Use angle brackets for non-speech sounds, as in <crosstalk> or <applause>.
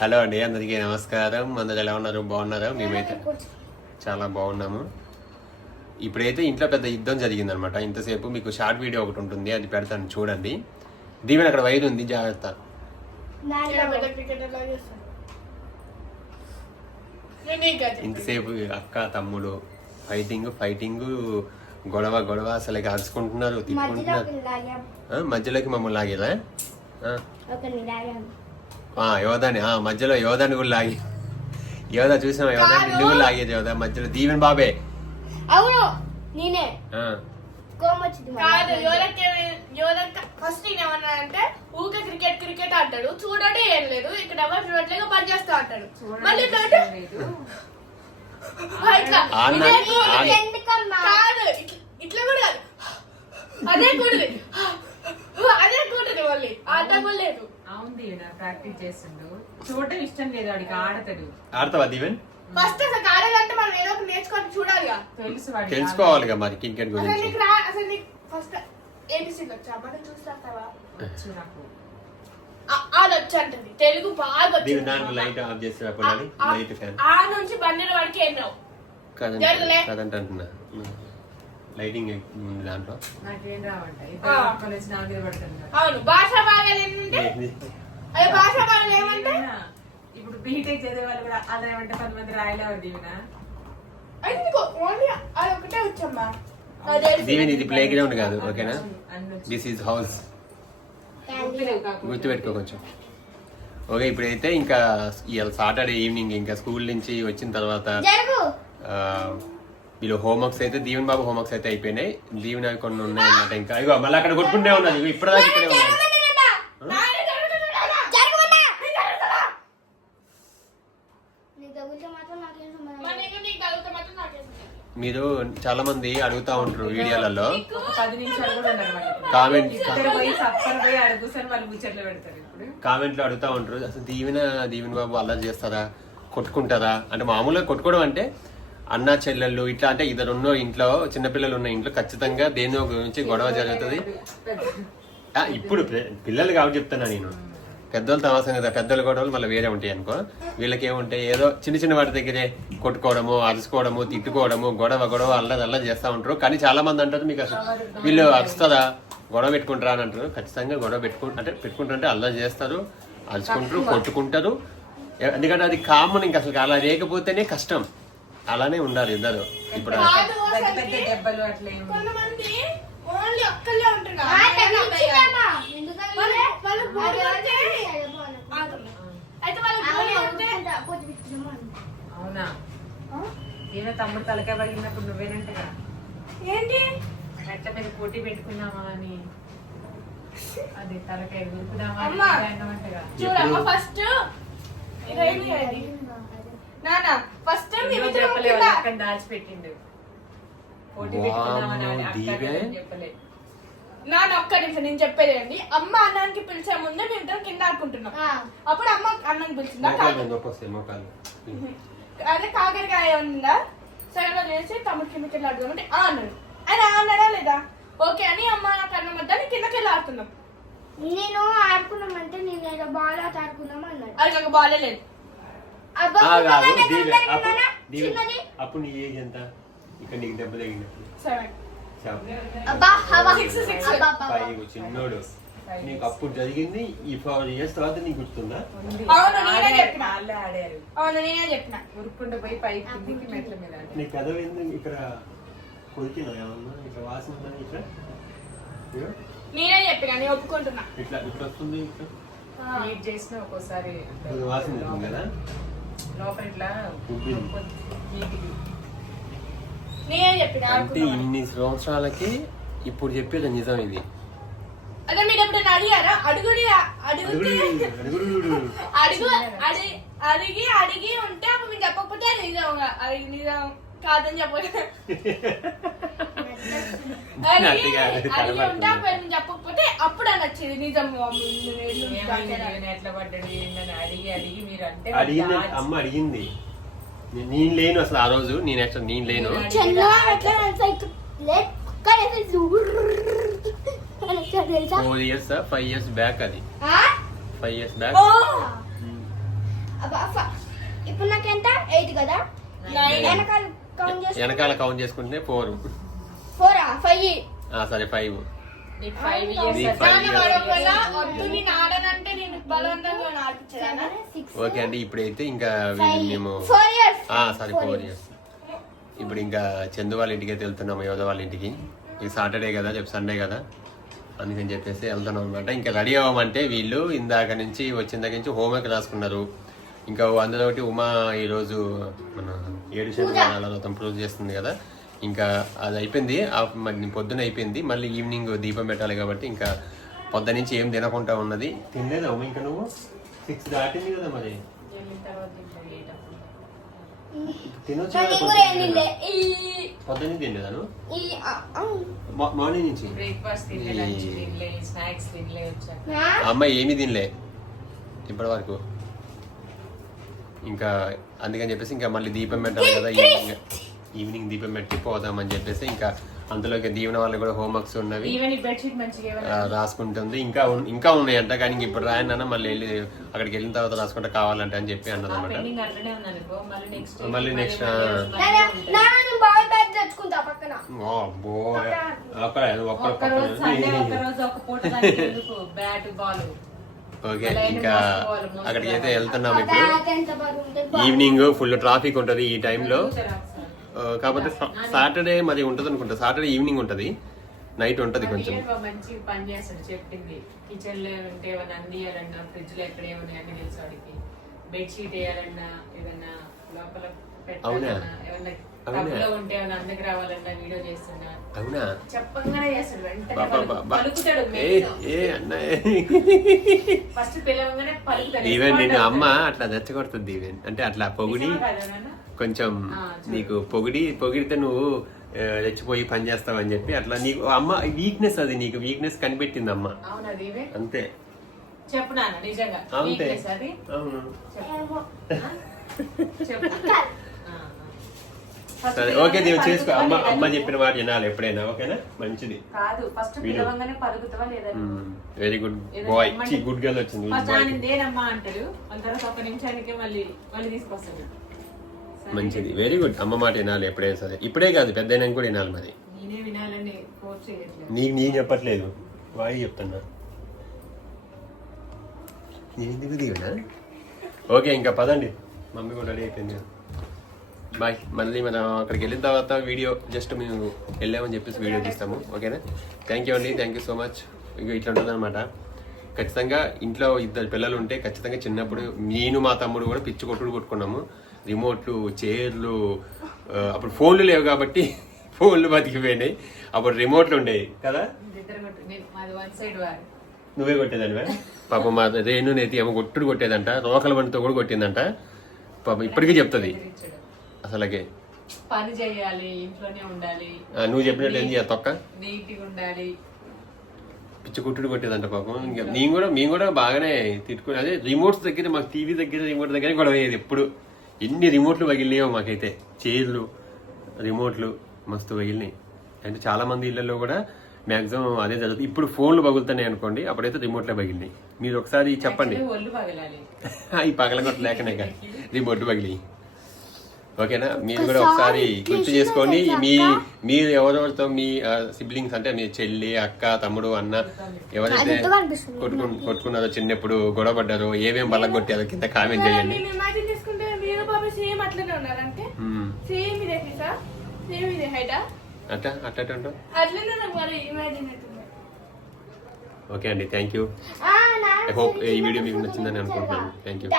Hello అండి అందరికీ నమస్కారం. అందరు ఎలా ఉన్నారు? బాగున్నారా? మేమైతే చాలా బాగున్నాము. ఇప్పుడైతే ఇంట్లో పెద్ద యుద్ధం జరిగిందనమాట. ఇంతసేపు మీకు షార్ట్ వీడియో ఒకటి ఉంటుంది అది పెడతాను చూడండి. దీవెన అక్కడ వైర్ ఉంది జాగ్రత్త. ఇంతసేపు అక్క తమ్ముడు ఫైటింగ్ ఫైటింగ్ గొడవ గొడవ అసలు అరుచుకుంటున్నారు తిట్టుకుంటున్నారు. మధ్యలోకి మమ్మల్ని లాగేదా యోధాని ఆ, మధ్యలో యోధాని కూడా లాగి. యోధా చూసావా యోధా నిన్ను కూడా లాగేది యోధా. మధ్యలో దీవెన్ బాబే. అవును నేనే. కాదు. యోధకి యోధకి ఫస్ట్ నేను ఏమన్నా అంటే ఊకే క్రికెట్ క్రికెట్ ఆడతాడు చూడడే ఏం లేదు. ఇక్కడ ఎవరు చూడట్లేక పని చేస్తా అంటాడు. మళ్ళీ కాదు ఇట్ల- ఇట్లా కూడా కాదు అదే కూడదు అదే కూడదు మళ్ళీ ఆట కూడా లేదు అవును చేస్తుండు చూడటం ఇష్టం లేదు వాడికి ఆడతాడు. ఆడతావా దీవెన్? ఫస్ట్ అసలు ఆడాలంటే మనం ఏదో ఒకటి నేర్చుకొని చూడాలిగా. తెలుసు వాడికి తెలుసుకోవాలిగా మరి క్రికెట్ అసలు గురించి. నీకు రా అసలు నీకు ఫస్ట్ ఏబిసీలు వచ్చా? మనం చూస్తావా వచ్చు నాకు అది వచ్చి అంటుంది. తెలుగు బాగా దీని దాంట్లో లైట్ ఆఫ్ అది ఆ- లైట్ ఫ్యాన్. ఆ నుంచి బండిల వరకు ఎన్నో జరగలే. అంటున్నా. లైటింగ్ ఉంది దాంట్లో? నాకేం రావంట. ఆ. పడుతుంది. అవును భాష బాగా ఏంటంటే అదే భాష బాగా ఏమంటే? ఇప్పుడు బీటెక్ చదివే వాళ్ళు కూడా అలా ఏమంటే కొంతమంది రాయలేవు దీవెన? అది నీకు ఓన్లీ అది ఒకటే వచ్చమ్మా. దీవెన్ ఇది ప్లే గ్రౌండ్ కాదు ఓకేనా. This is house. గుర్తుపెట్టుకో కొంచెం. ఓకే ఇప్పుడైతే ఇంకా ఇవాళ సాటర్డే ఈవినింగ్ ఇంకా స్కూల్ నుంచి వచ్చిన తర్వాత వీళ్ళు హోంవర్క్స్ అయితే దీవెన్ బాబు హోంవర్క్స్ అయితే అయిపోయినాయి. దీవెన్ అవి కొన్ని ఉన్నాయి అన్నమాట ఇంకా. ఇగో మళ్ళీ అక్కడ కొట్టుకుంటే ఉన్నది. ఇగో ఇప్పటిదాకా ఇక్కడే ఉన్నది నాయన జరుగుతుందా? జరగమన్నా నీకు జరుగుతుందా? నీ తగిలితే మాత్రం నాకేం సంబంధం మరి లేదు. నీకు నీకు తగిలితే మాత్రం నాకేం తెలియదు. మీరు చాలా మంది అడుగుతా ఉంటారు వీడియోలలో. కామెంట్ కామెంట్లో అడుగుతా ఉంటారు అసలు దీవెన దీవెన బాబు అల్లరి చేస్తారా కొట్టుకుంటారా అంటే మామూలుగా కొట్టుకోవడం అంటే అన్న చెల్లెళ్ళు ఇట్లా అంటే ఇద్దరు ఉన్న ఇంట్లో చిన్నపిల్లలు ఉన్న ఇంట్లో ఖచ్చితంగా దేని గురించి గొడవ జరుగుతుంది ఆ, ఇప్పుడు పిల్లలు కాబట్టి చెప్తున్నా నేను పెద్దోళ్ళతో అవసరం కదా. పెద్దల గొడవలు మళ్ళీ వేరే ఉంటాయి అనుకో. వీళ్ళకి ఏముంటాయి ఏదో చిన్న చిన్న వాటి దగ్గరే కొట్టుకోవడము అరుచుకోవడము తిట్టుకోవడము గొడవ గొడవ అల్లరి అల్లరి చేస్తూ ఉంటారు. కానీ చాలా మంది అంటారు మీకు అసలు వీళ్ళు అరుస్తారా? గొడవ పెట్టుకుంటారా అని అంటారు. ఖచ్చితంగా గొడవ పెట్టుకు అంటే పెట్టుకుంటారంటే అల్లరి చేస్తారు అరుచుకుంటారు కొట్టుకుంటారు. ఎందుకంటే అది కామన్ ఇంకా అసలు అలా లేకపోతేనే కష్టం. అలానే ఉండాలి ఇద్దరు. ఇప్పుడు కాదు పెద్ద అసలుకి పెద్ద దెబ్బలు అట్లా ఏమి కొంతమంది ఓన్లీ ఒక్కళ్ళే ఉంటున్నారు ఆ, తగిలించిందమ్మా. ఎందుకు వాళ్ళు తగిలిందే? వాళ్ళు అది భూమి ఎవరికీ ఉంటే తెలియదు వాళ్ళకు. ఆగుతుంది. అయితే వాళ్ళు అవును, భూమి ఉంటే ఊరుకుంటా. పోతే పిచ్చిదమ్మా అంది. అవునా? ఈయన తమ్ముడు తలకాయ పగిలినప్పుడు నువ్వేనంటగా ఏంటి? ఎట్లా మీరు పోటీ పెట్టుకున్నామా అని. అది తలకాయ గురుకుదామా అమ్మా. అంటగా చూడమ్మ ఫస్ట్ నానా ఫస్ట్ చెప్పలేదు అక్కడ దాచిపెట్టిండు. పోటీ పెట్టుకుందామని వామ్మో, అక్క దీవె. చెప్పలేదు నాన్న ఒక్క నిమిషం నేను చెప్పేది అండి అమ్మ అన్నానికి పిలిచే ముందే మేము ఇద్దరం కింద ఆడుకుంటున్నాం. అప్పుడు అమ్మ అన్నానికి పిలిచిందా? కాదు. అదే కాకరకాయ ఉందా? గా చేసి తమ్ముడు కిందకి వెళ్ళి ఆడుదామంటే ఆ అన్నాడు. ఆయన అన్నాడా లేదా? ఓకే అని అమ్మ నాకు అన్నం వద్దని కిందకి వెళ్ళి ఆడుతున్నాం నేను ఆడుకున్నామంటే నేను ఏదో బాల్ ఆట ఆడుకుందాం అన్నాడు. అది నాకు దీవె, చిన్నది. అప్పుడు- నీ ఏజ్ ఎంత? ఇక్కడ నీకు దెబ్బ తగిలినప్పుడు. సెవెన్ చిన్నోడు. నీకు అప్పుడు జరిగింది ఈ ఫోర్ ఇయర్స్ తర్వాత నీకు గుర్తుందా. అవును, నేనే ఆడారు, చెప్పిన. అవును నేనే చెప్పిన. ఉరుక్కుంటూ పోయి పై కిందికి మెట్ల మీద. నీ కథ ఏంది? ఇక్కడ కొరికినా ఏమన్నా? ఇట్లా వాసన ఉందని ఇట్లా నేనే చెప్పిన నేను ఒప్పుకుంటున్నా. ఇట్లా ఇట్లా వస్తుంది ఇట్లా హీట్ చేసిన ఒక్కోసారి ఇది వాసన కదా? లోపల ఇట్లా చెప్పిన అంటే. ఇన్ని సంవత్సరాలకి ఇప్పుడు చెప్పేది నిజం ఇది. అదే మీరు ఎప్పుడైనా అడిగారా? అడుగుడి అడిగితే అడుగు అడిగి అడిగి అడిగి ఉంటే అప్పుడు మీరు చెప్పకపోతే అది నిజం అది నిజం కాదని చెప్పలేదు. అడిగి ఉంటే అప్పుడు మీరు చెప్పకపోతే అప్పుడు అని వచ్చేది నిజం ఎట్లా పడ్డాడు ఏంటని అడిగి అడిగి మీరు అంటే అడిగింది అమ్మ అడిగింది. నేను లేను అసలు ఆ రోజు. నేను యాక్చువల్ నేను లేను. Four years five years back అది. ఫైవ్ ఇయర్స్ బ్యాక్ ఇప్పుడు నాకు ఎంత ఎయిట్ కదా వెనకాల కౌంట్ చేసుకుంటే ఫోర్ ఫోర్ ఫైవ్ సరే ఫైవ్ ఫైవ్ ఇయర్స్ ఓకే అండి ఇప్పుడైతే ఇంకా వీళ్ళు మేము సారీ ఫోర్ ఇయర్స్ ఇప్పుడు ఇంకా చందు వాళ్ళ ఇంటికి అయితే వెళ్తున్నాము యోధ వాళ్ళ ఇంటికి. ఇది సాటర్డే కదా రేపు సండే కదా. అందుకని చెప్పేసి వెళ్తున్నాం అనమాట ఇంకా రెడీ అవ్వమంటే వీళ్ళు ఇందాక నుంచి వచ్చిన దగ్గర నుంచి హోంవర్క్ రాసుకున్నారు. ఇంకా అందులో ఒకటి ఉమా ఈరోజు మన ఏడు శనివారాల పూజ. చేస్తుంది కదా. ఇంకా అది అయిపోయింది. పొద్దున అయిపోయింది. మళ్ళీ ఈవినింగ్ దీపం పెట్టాలి కాబట్టి ఇంకా పొద్దు నుంచి ఏం తినకుండా ఉన్నది. తినలేదా ఇంకా నువ్వు? సిక్స్ దాటింది కదా మరి. తినొచ్చు పొద్దున్న. తినలేదాను మార్నింగ్ నుంచి? అమ్మాయి ఏమీ తినలే. ఇప్పటి వరకు. ఇంకా అందుకని చెప్పేసి ఇంకా మళ్ళీ దీపం పెట్టాలి కదా ఈవినింగ్ దీపం పెట్టి పోదామని చెప్పేసి ఇంకా అందులోకి దీవెన వాళ్ళు కూడా హోంవర్క్స్ ఉన్నవి. రాసుకుంటుంది. ఇంకా ఇంకా ఉన్నాయంట కానీ ఇంక ఇప్పుడు రాయనన్న మళ్ళీ వెళ్ళి అక్కడికి వెళ్ళిన తర్వాత రాసుకుంటే కావాలంటే అని చెప్పి అన్నది అనమాట మళ్ళీ నెక్స్ట్ ఓకే ఇంకా. అక్కడికి అయితే వెళ్తున్నాం ఇప్పుడు. ఈవినింగ్ ఫుల్ ట్రాఫిక్ ఉంటది ఈ టైంలో. కాకపోతే సాటర్డే మరి ఉంటది అనుకుంటా. సాటర్డే ఈవినింగ్ ఉంటది. నైట్ ఉంటది కొంచెం. మంచి పని చేస్తాడు చెప్పింది. కిచెన్లో ఉంటే ఏమైనా అందియాలన్నా ఫ్రిడ్జ్లో ఎక్కడ ఏమైనా అన్ని తెలుసు వాడికి. బెడ్షీట్ వేయాలన్నా ఏదన్నా లోపల అవునా? పెట్టాలన్నా ఏమన్నా అవునా? టబ్లో ఉంటే ఏమైనా అందరికి రావాలన్నా వీడియో చేస్తున్నా. అవునా? చెప్పంగానే చేస్తాడు వెంటనే బాబా పలుకు- బాబా పలుకుతాడు ఏ ఏ అన్న ఫస్ట్ పిలవగానే పలుకుతాడు. ఈవెన్ నిన్ను Respond అమ్మ. అట్లా రెచ్చగొడుతుంది ఈవెన్ అంటే అట్లా పొగిడి నిజమా కాదా నాన్న? కొంచెం ఆ, చూడు. నీకు పొగిడి పొగిడితే నువ్వు ఆ, రెచ్చిపోయి పని చేస్తావు అని చెప్పి అట్లా నీకు అమ్మ వీక్నెస్ అది నీకు వీక్నెస్ కనిపెట్టింది అమ్మ. అవునా దీవే? అంతే. చెప్పు నాన్న నిజంగా. అంతే. అది? అవును. ఆ? చెప్పు. సరే ఓకే దీవి చేసుకో. అమ్మ అమ్మ? చెప్పిన మాట వినాలి ఎప్పుడైనా ఓకేనా? మంచిది. కాదు ఫస్ట్. పిలవంగానే పలుకుతావా లేదా? వెరీ గుడ్ బాయ్ చెప్పమంటే- గుడ్ గర్ల్ వచ్చింది ఫస్ట్ దేనమ్మా అంటాడు వాళ్ళ తర్వాత ఒక నిమిషానికే మళ్ళీ మళ్ళీ తీసుకొస్తాడు. సరే. మంచిది. వెరీ గుడ్ అమ్మ మాట వినాలి ఎప్పుడైనా సరే. ఇప్పుడే కాదు పెద్ద కూడా వినాలి మరి. నేనే వినాలని ఫోర్స్ చేయట్లేదు. నీకు నీ చెప్పట్లేదు. వాయి చెప్తున్నా? నేను ఎందుకు దిగునా? ఓకే ఇంకా పదండి. మమ్మీ కూడా రెడీ అయిపోయింది. బాయ్ మళ్ళీ మనం అక్కడికి వెళ్ళిన తర్వాత వీడియో జస్ట్ మేము వెళ్ళామని చెప్పేసి వీడియో తీస్తాము. ఓకేనా థ్యాంక్ యూ అండి. థ్యాంక్ యూ సో మచ్ ఇక ఇట్లా ఉంటుంది అనమాట ఖచ్చితంగా ఇంట్లో ఇద్దరు పిల్లలు ఉంటే ఖచ్చితంగా చిన్నప్పుడు నేను మా తమ్ముడు కూడా పిచ్చి కొట్టుడు కొట్టుకున్నాము. రిమోట్లు చైర్లు అప్పుడు ఫోన్లు లేవు కాబట్టి <laughs> ఫోన్లు బతికిపోయినాయి. అప్పుడు రిమోట్లు ఉండేవి. కదా? ఇద్దరు కొట్టు నేను మాది వన్ సైడ్ వారు నువ్వే కొట్టేదానివా? పాప మా రేణు నేతి ఏమో కొట్టుడు కొట్టేదంట. రోకల బండితో కూడా కొట్టిందంట. పాప ఇప్పటికీ చెప్తుంది. అసలకే. పని చేయాలి ఇంట్లోనే ఉండాలి. నువ్వు చెప్పినట్టు ఏం చేయాలి తొక్క? నీట్గా ఉండాలి. పిచ్చి కుట్టుడు కొట్టేదంట పాపం. ఇంకా మేము కూడా మేము కూడా బాగానే తిట్టుకుని అదే రిమోట్స్ దగ్గర మాకు టీవీ దగ్గర రిమోట్ దగ్గర గొడవ అయ్యేది ఎప్పుడు. ఎన్ని రిమోట్లు పగిలినాయో మాకైతే. చైర్లు రిమోట్లు మస్తు పగిలినాయి. అంటే చాలా మంది ఇళ్ళలో కూడా మాక్సిమం అదే జరుగుతుంది. ఇప్పుడు ఫోన్లు పగులుతున్నాయి అనుకోండి అప్పుడైతే రిమోట్లే పగిలినాయి. మీరు ఒకసారి చెప్పండి. <laughs> ఈ పగలగొట్టలేకనే రిమోట్ <laughs> పగిలి ఓకేనా? మీరు కూడా ఒకసారి గుర్తు చేసుకోండి మీ మీరు ఎవరెవరితో మీ సిబ్లింగ్స్ అంటే మీ చెల్లి అక్క తమ్ముడు అన్న ఎవరైతే. కొట్టుకు కొట్టుకున్నారో చిన్నప్పుడు గొడవ పడ్డారో ఏమేం బలం కొట్టారో కింద కామెంట్ చేయండి. అట్లా అట్లా ఓకే అండి థ్యాంక్ యూ I hope ఈ వీడియో మీకు నచ్చిందని అనుకుంటున్నాను. Thank you.